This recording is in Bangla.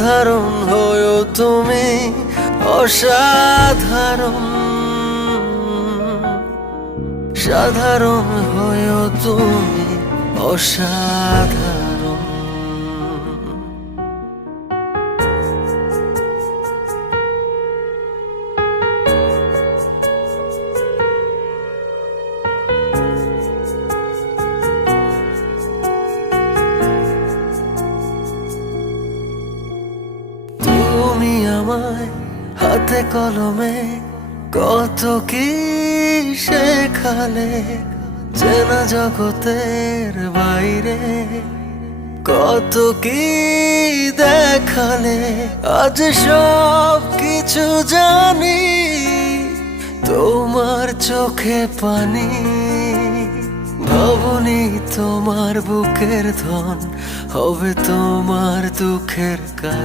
সাধারণ হয়েও তুমি অসাধারণ, সাধারণ হয়েও তুমি অসাধারণ। তুমি আমায় হাতে কলমে কত কি শেখালে, চেনা জগতের বাইরে কত কি দেখালে। আজ সব কিছু জানি, তোমার চোখে পানি। ভাবনি তোমার বুকের ধন হবে তোমার দুঃখের কারণ।